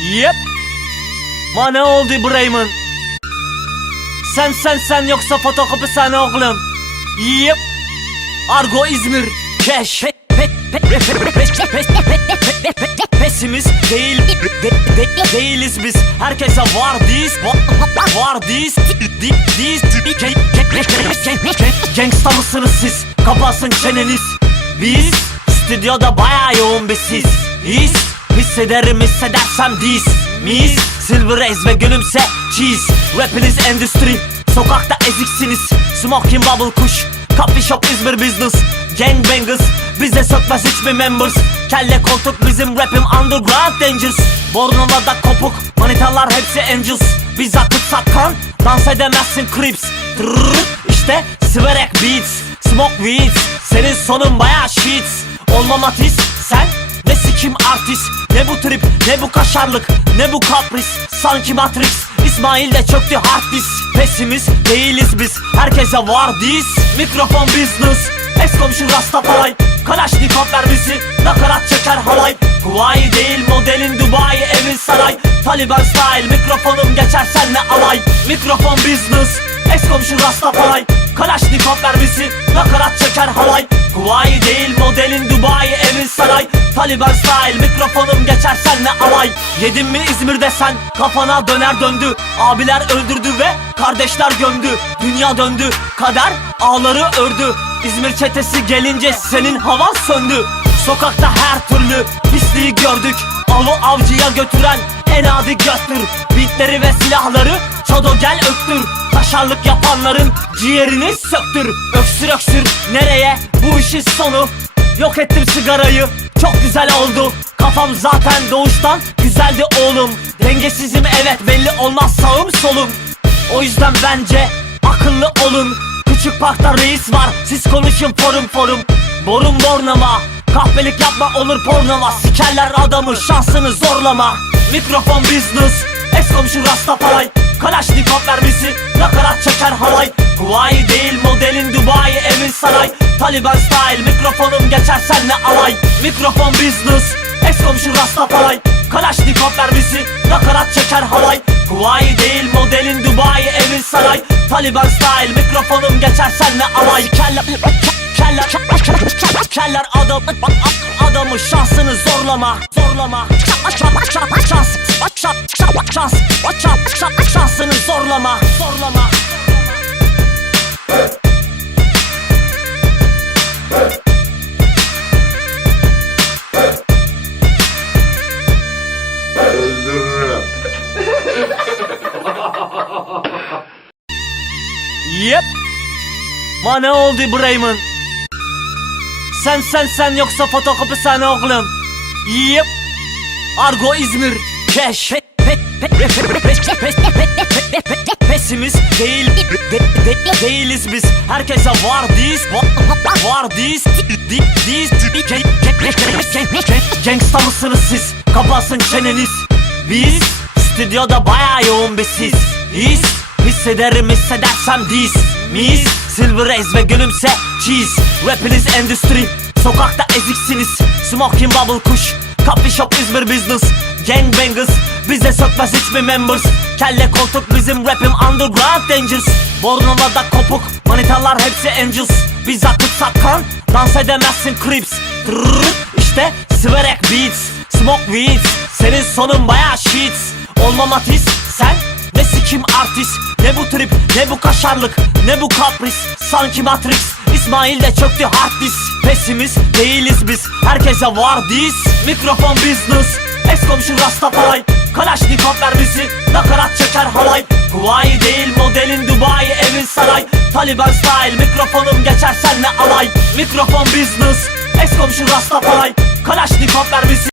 Yep. Ma ne oldu İbrahim'in? Sen sen sen yoksa fotokopi sen oğlum. Yep. Argo İzmir. Keş. Pesimiz değil de, de, değiliz biz. Herkese var diz var diz diz gangsta mısınız siz? Kapasın çeneniz. Biz stüdyoda bayağı yoğun bir siz. Biz Hissederim hissedersem diz Mis Silver Ace ve gülümse Cheese Rapiniz endüstri Sokakta eziksiniz. Smoking bubble kuş Coffee shop İzmir business. Gangbangers Bize sökmez hiçbir members. Kelle koltuk bizim rapim underground dangers Bornova'da kopuk Manitalar hepsi angels. Biz akıt sakkan Dans edemezsin creeps Trrrr, İşte Siverek beats Smoke weeds. Senin sonun baya sheets Olma matiz Sen ne sikim artist Ne bu trip ne bu kaşarlık Ne bu kapris. Sanki Matrix İsmail de çöktü hard disk. Pesimiz değiliz biz Herkese var diz. Mikrofon business Ex komşu Rastafari. Kalaşnikov mermisi Nakarat çeker halay. Kuvayi değil modelin Dubai evin saray. Taliban style Mikrofonum geçer senle alay. Mikrofon business Ex komşu Rastafari Kalaşnikov mermisi Nakarat çeker halay. Kuvayi değil modelin Dubai evin saray. Taliban style mikrofonum geçer senle alay? Yedin mi İzmir'de sen kafana döner döndü. Abiler öldürdü ve kardeşler gömdü. Dünya döndü kader ağları ördü. İzmir çetesi gelince senin havan söndü. Sokakta her türlü pisliği gördük. Avı avcıya götüren en adi göttür. Bitleri ve silahları çodo gel öktür Kaşarlık yapanların ciğerini söktür Öksür öksür. Nereye? Bu işin sonu. Yok ettim sigarayı. Çok güzel oldu. Kafam zaten doğuştan güzeldi oğlum. Dengesizim evet belli olmaz sağım solum. O yüzden bence akıllı olun. Küçük parkta reis var. Siz konuşun forum forum. Borum bornama. Kahpelik yapma olur pornoma. Sikerler adamı şansını zorlama. Mikrofon business. Ex komşu Rastafari Kalaşnikov mermisi Nakarat çeker halay Kuvayi değil modelin Dubai evin saray. Taliban style mikrofonum geçer senle alay? Mikrofon business Ex komşu Rastafari. Kalaşnikov mermisi Nakarat çeker halay Kuvayi değil modelin Dubai evin saray. Taliban style mikrofonum geçer senle alay? Keller Keller Keller adam adamı şansını zorlama zorlama şans şans şans şans şans şansını zorlama zorlama Öldürürüm. Yep. Ma ne oldu İbrahim'in? Sen sen sen yoksa fotokopi sen oğlum. Yep. Argo İzmir. Keş. Pesimiz değil de, de, değiliz biz. Herkese var diz var diz diz Gangsta mısınız siz? Kapasın çeneniz. Biz stüdyoda baya yoğun bir siz. His hissederim hissedersem diz mis. Silver Ace ve gülümse Cheese. Rapiniz endüstri Sokakta eziksiniz. Smoking bubble kuş Coffee shop İzmir business. Gangbangers Bize sökmez hiçbir members. Kelle koltuk bizim rapim underground dangers Bornova'da kopuk Manitalar hepsi angels. Biz akıt sakkan Dans edemezsin creeps Trrrr, İşte Siverek beats Smoke weeds. Senin sonun baya sheets Olma matiz Sen ne sikim artist Ne bu trip ne bu kaşarlık Ne bu kapris. Sanki Matrix İsmail de çöktü hard disk. Pesimiz değiliz biz Herkese var diz. Mikrofon business Ex komşu Rastafari. Kalaşnikov mermisi Nakarat çeker halay. Kuvayi değil modelin Dubai evin saray. Taliban style mikrofonum geçer senle alay. Mikrofon business Ex komşu Rastafari. Kalaşnikov mermisi